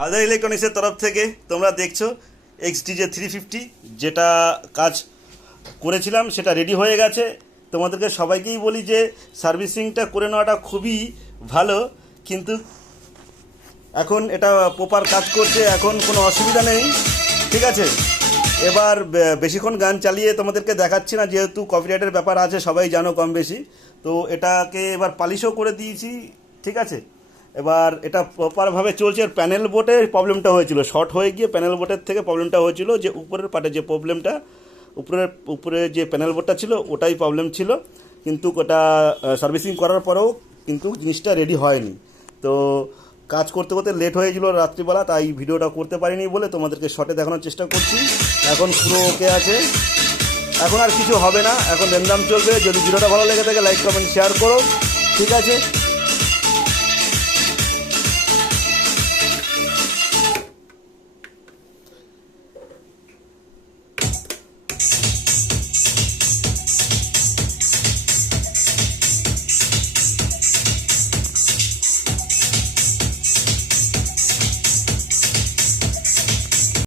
হালদার ইলেকট্রনিক্সের তরফ থেকে তোমরা দেখছো XDJ 350 যেটা কাজ করেছিলাম সেটা রেডি হয়ে গেছে। তোমাদেরকে সবাইকেই বলি যে সার্ভিসিংটা করে নেওয়াটা খুবই ভালো, কিন্তু এখন এটা প্রপার কাজ করছে, এখন কোনো অসুবিধা নেই। ঠিক আছে, এবার বেশিক্ষণ গান চালিয়ে তোমাদেরকে দেখাচ্ছি না, যেহেতু কপিরাইটের ব্যাপার আছে, সবাই জানো কম বেশি। তো এটাকে এবার পালিশও করে দিয়েছি। ঠিক আছে, এবার এটা প্রপারভাবে চলছে। প্যানেল বোর্ডে প্রবলেমটা হয়েছিল, শর্ট হয়ে গিয়ে প্যানেল বোর্ডের থেকে প্রবলেমটা হয়েছিল, যে উপরের পার্টে যে প্রবলেমটা, উপরে যে প্যানেল বোর্ডটা ছিল ওটাই প্রবলেম ছিল। কিন্তু ওটা সার্ভিসিং করার পরেও কিন্তু জিনিসটা রেডি হয়নি। তো কাজ করতে করতে লেট হয়ে গেছিলো রাত্রিবেলা, তাই ভিডিওটা করতে পারিনি বলে তোমাদেরকে শর্টে দেখানোর চেষ্টা করছি। এখন পুরো ওকে আছে, এখন আর কিছু হবে না, এখন লেনদাম চলবে। যদি ভিডিওটা ভালো লেগে থাকে লাইক কমেন্ট শেয়ার করো। ঠিক আছে।